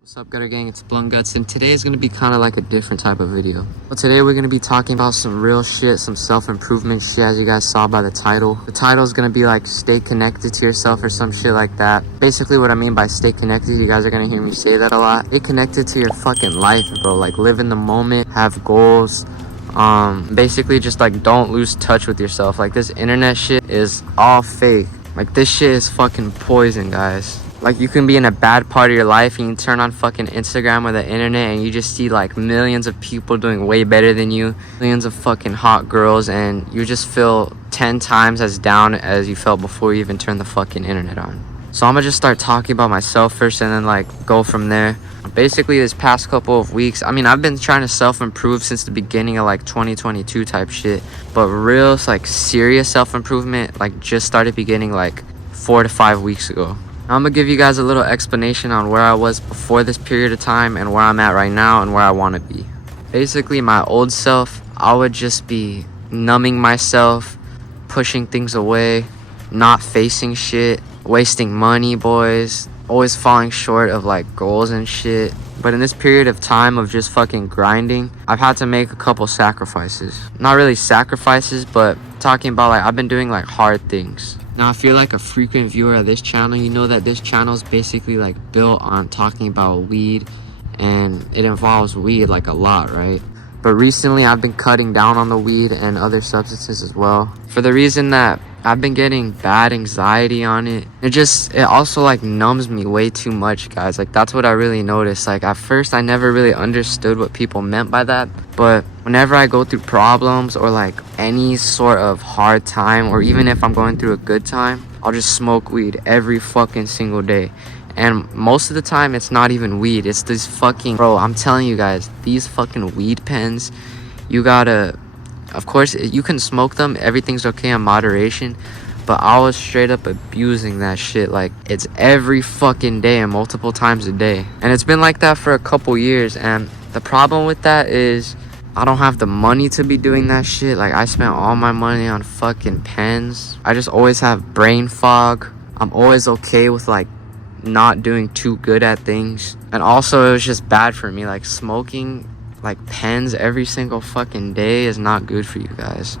What's up, Gutter Gang? It's Blunt Guts, and today is going to be kind of like a different type of video. But today we're going to be talking about some real shit, some self-improvement shit, as you guys saw by the title. The title is going to be like, stay connected to yourself or some shit like that. Basically what I mean by stay connected, you guys are going to hear me say that a lot. Stay connected to your fucking life, bro. Like, live in the moment, have goals. Basically just like, don't lose touch with yourself. Like, this internet shit is all fake. Like, this shit is fucking poison, guys. Like, you can be in a bad part of your life and you turn on fucking Instagram or the internet and you just see like millions of people doing way better than you, millions of fucking hot girls, and you just feel 10 times as down as you felt before you even turned the fucking internet on. So I'm gonna just start talking about myself first and then like go from there. Basically, this past couple of weeks, I mean, I've been trying to self-improve since the beginning of like 2022 type shit, but real like serious self-improvement like just started beginning like 4 to 5 weeks ago. I'm gonna give you guys a little explanation on where I was before this period of time and where I'm at right now and where I want to be. Basically, my old self, I would just be numbing myself, pushing things away, not facing shit, wasting money, boys, always falling short of like goals and shit. But in this period of time of just fucking grinding, I've had to make a couple sacrifices. Not really sacrifices, but talking about like, I've been doing like hard things. Now, if you're like a frequent viewer of this channel, you know that this channel is basically like built on talking about weed, and it involves weed like a lot, right? But recently I've been cutting down on the weed and other substances as well, for the reason that I've been getting bad anxiety on it. It also like numbs me way too much, guys. Like, that's what I really noticed. Like, at first I never really understood what people meant by that, but whenever I go through problems or like any sort of hard time, or even if I'm going through a good time, I'll just smoke weed every fucking single day. And most of the time it's not even weed, it's this fucking, bro, I'm telling you guys, these fucking weed pens, you gotta, of course you can smoke them, everything's okay in moderation, but I was straight up abusing that shit. Like, it's every fucking day and multiple times a day, and it's been like that for a couple years. And the problem with that is I don't have the money to be doing that shit. Like, I spent all my money on fucking pens. I just always have brain fog. I'm always okay with like not doing too good at things, and also it was just bad for me. Like, smoking like pens every single fucking day is not good for you guys.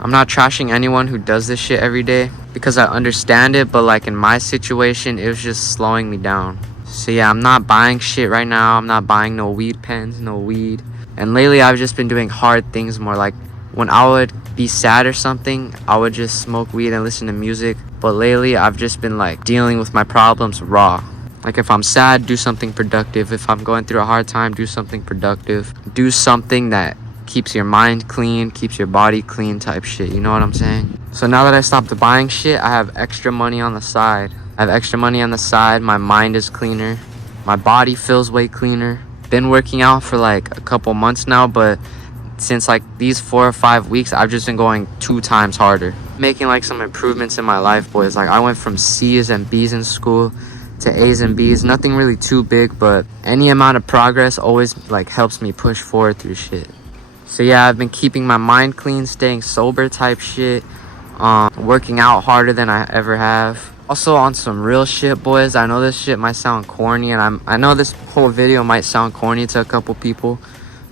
I'm not trashing anyone who does this shit every day, because I understand it, but like in my situation, it was just slowing me down. So yeah, I'm not buying shit right now. I'm not buying no weed pens, no weed. And lately I've just been doing hard things more. Like, when I would be sad or something, I would just smoke weed and listen to music. But lately I've just been like dealing with my problems raw. Like, if I'm sad, do something productive. If I'm going through a hard time, do something productive. Do something that keeps your mind clean, keeps your body clean type shit. You know what I'm saying? So now that I stopped buying shit, I have extra money on the side. My mind is cleaner. My body feels way cleaner. Been working out for like a couple months now, but since like these 4 or 5 weeks, I've just been going 2 times harder. Making like some improvements in my life, boys. Like, I went from C's and B's in school to A's and B's. Nothing really too big, but any amount of progress always like helps me push forward through shit. So yeah, I've been keeping my mind clean, staying sober type shit, working out harder than I ever have. Also, on some real shit, boys, I know this shit might sound corny, and I know this whole video might sound corny to a couple people,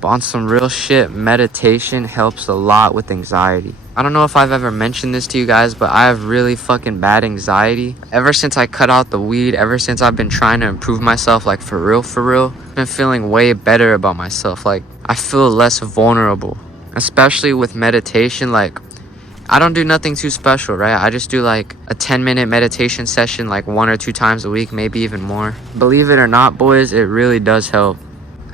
but on some real shit, meditation helps a lot with anxiety. I don't know if I've ever mentioned this to you guys, but I have really fucking bad anxiety. Ever since I cut out the weed, ever since I've been trying to improve myself, like for real, I've been feeling way better about myself. Like, I feel less vulnerable, especially with meditation. Like, I don't do nothing too special, right? I just do like a 10-minute meditation session like 1 or 2 times a week, maybe even more. Believe it or not, boys, it really does help.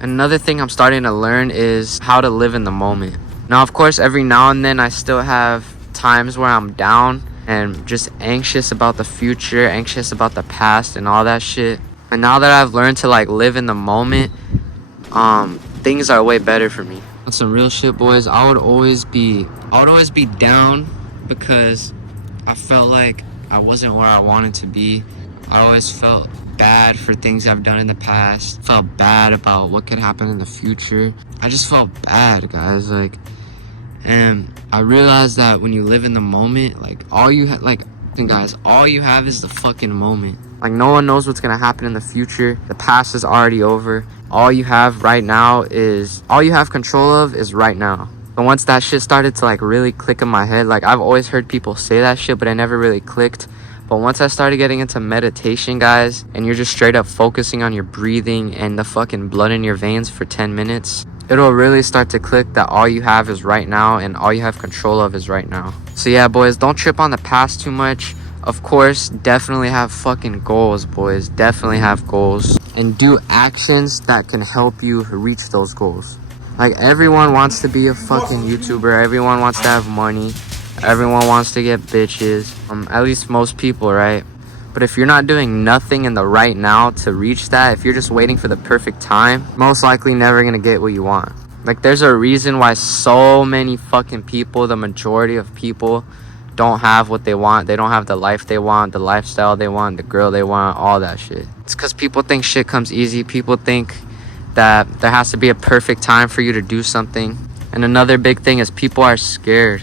Another thing I'm starting to learn is how to live in the moment. Now, of course, every now and then I still have times where I'm down and just anxious about the future, anxious about the past and all that shit. And now that I've learned to like live in the moment, things are way better for me. On some real shit, boys, I would always be down because I felt like I wasn't where I wanted to be. I always felt bad for things I've done in the past. Felt bad about what could happen in the future. I just felt bad, guys. Like, and I realized that when you live in the moment, like, all you like And guys, all you have is the fucking moment. Like, no one knows what's gonna happen in the future. The past is already over. All you have right now is, all you have control of is right now. But once that shit started to like really click in my head, like I've always heard people say that shit, but I never really clicked. But once I started getting into meditation, guys, and you're just straight up focusing on your breathing and the fucking blood in your veins for 10 minutes, it'll really start to click that all you have is right now and all you have control of is right now. So yeah, boys, don't trip on the past too much. Of course, definitely have fucking goals, boys. Definitely have goals. And do actions that can help you reach those goals. Like, everyone wants to be a fucking YouTuber. Everyone wants to have money. Everyone wants to get bitches. At least most people, right? But if you're not doing nothing in the right now to reach that, if you're just waiting for the perfect time, most likely never gonna get what you want. Like, there's a reason why so many fucking people, the majority of people, don't have what they want. They don't have the life they want, the lifestyle they want, the girl they want, all that shit. It's because people think shit comes easy. People think that there has to be a perfect time for you to do something. And another big thing is people are scared.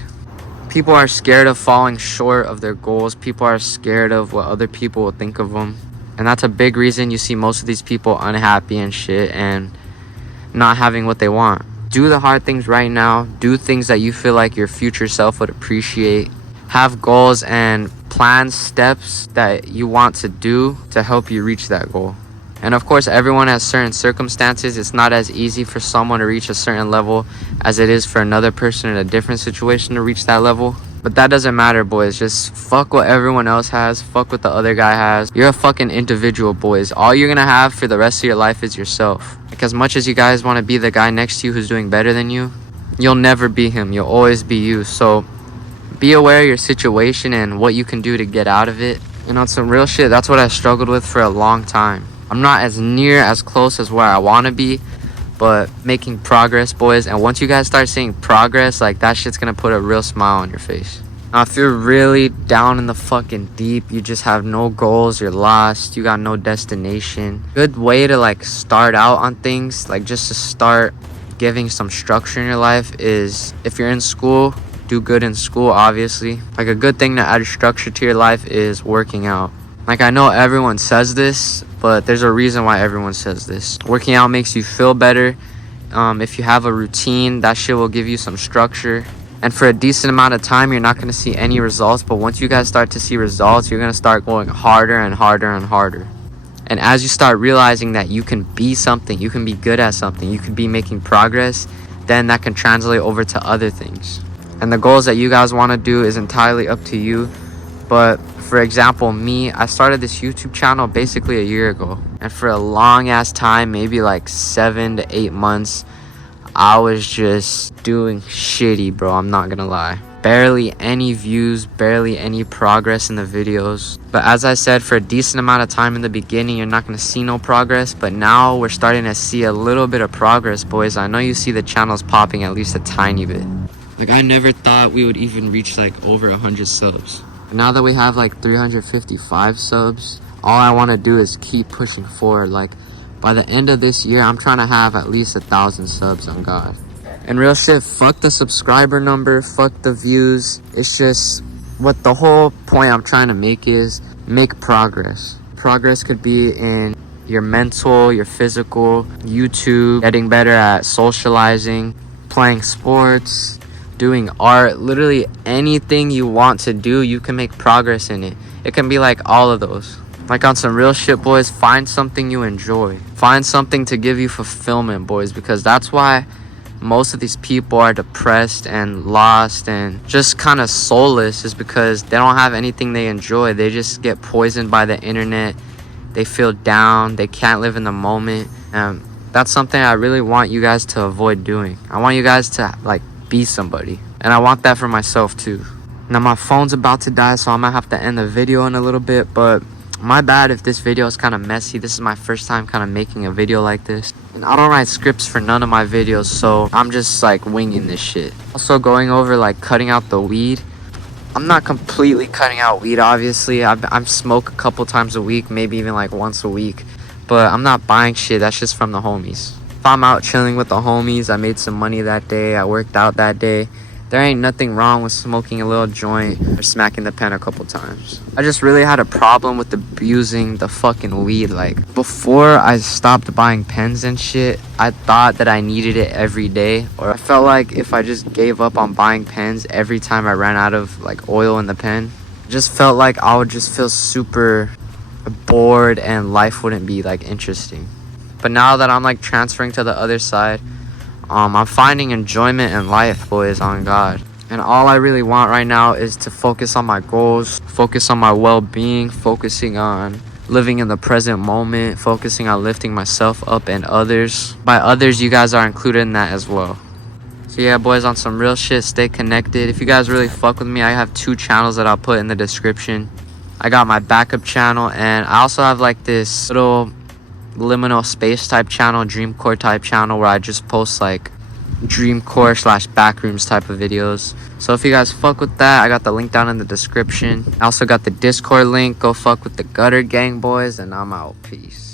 People are scared of falling short of their goals. People are scared of what other people will think of them. And that's a big reason you see most of these people unhappy and shit and not having what they want. Do the hard things right now. Do things that you feel like your future self would appreciate. Have goals and plan steps that you want to do to help you reach that goal. And of course, everyone has certain circumstances. It's not as easy for someone to reach a certain level as it is for another person in a different situation to reach that level. But that doesn't matter, boys. Just fuck what everyone else has. Fuck what the other guy has. You're a fucking individual, boys. All you're gonna have for the rest of your life is yourself. Like, as much as you guys want to be the guy next to you who's doing better than you, you'll never be him. You'll always be you. So be aware of your situation and what you can do to get out of it. And on some real shit, that's what I struggled with for a long time. I'm not as near as close as where I want to be, but making progress, boys. And once you guys start seeing progress, like, that shit's gonna put a real smile on your face. Now, if you're really down in the fucking deep, you just have no goals, you're lost, you got no destination, good way to like start out on things, like just to start giving some structure in your life, is if you're in school, do good in school. Obviously, like, a good thing to add structure to your life is working out. Like, I know everyone says this, but there's a reason why everyone says this. Working out makes you feel better. If you have a routine, that shit will give you some structure. And for a decent amount of time, you're not going to see any results. But once you guys start to see results, you're going to start going harder and harder and harder. And as you start realizing that you can be something, you can be good at something, you could be making progress, then that can translate over to other things. And the goals that you guys want to do is entirely up to you. But for example, me, I started this YouTube channel basically a year ago. And for a long ass time, maybe like 7 to 8 months, I was just doing shitty, bro. I'm not gonna lie. Barely any views, barely any progress in the videos. But as I said, for a decent amount of time in the beginning, you're not gonna see no progress. But now we're starting to see a little bit of progress, boys. I know you see the channels popping at least a tiny bit. Like, I never thought we would even reach like over 100 subs. Now that we have like 355 subs, all I want to do is keep pushing forward. Like, by the end of this year, I'm trying to have at least 1,000 subs on God. And real shit, fuck the subscriber number, fuck the views. It's just, what the whole point I'm trying to make is make progress. Progress could be in your mental, your physical, YouTube, getting better at socializing, playing sports, doing art. Literally anything you want to do, you can make progress in it. It can be like all of those. Like, on some real shit, boys, find something you enjoy. Find something to give you fulfillment, boys, because that's why most of these people are depressed and lost and just kind of soulless, is because they don't have anything they enjoy. They just get poisoned by the internet. They feel down. They can't live in the moment. That's something I really want you guys to avoid doing. I want you guys to like be somebody, and I want that for myself too. Now my phone's about to die, so I might have to end the video in a little bit, but my bad if this video is kind of messy. This is my first time kind of making a video like this, and I don't write scripts for none of my videos, so I'm just like winging this shit. Also, going over like cutting out the weed. I'm not completely cutting out weed, obviously. I smoke a couple times a week, maybe even like once a week, but I'm not buying shit. That's just from the homies. If I'm out chilling with the homies, I made some money that day, I worked out that day, there ain't nothing wrong with smoking a little joint or smacking the pen a couple times. I just really had a problem with abusing the fucking weed. Like, before I stopped buying pens and shit, I thought that I needed it every day, or I felt like if I just gave up on buying pens every time I ran out of like oil in the pen, it just felt like I would just feel super bored and life wouldn't be like interesting. But now that I'm like transferring to the other side, I'm finding enjoyment in life, boys, on God. And all I really want right now is to focus on my goals, focus on my well-being, focusing on living in the present moment, focusing on lifting myself up and others. By others, you guys are included in that as well. So yeah, boys, on some real shit, stay connected. If you guys really fuck with me, I have 2 channels that I'll put in the description. I got my backup channel, and I also have like this little liminal space type channel, dreamcore type channel, where I just post like dreamcore / backrooms type of videos. So if you guys fuck with that, I got the link down in the description. I also got the Discord link. Go fuck with the Gutter Gang, boys, and I'm out. Peace.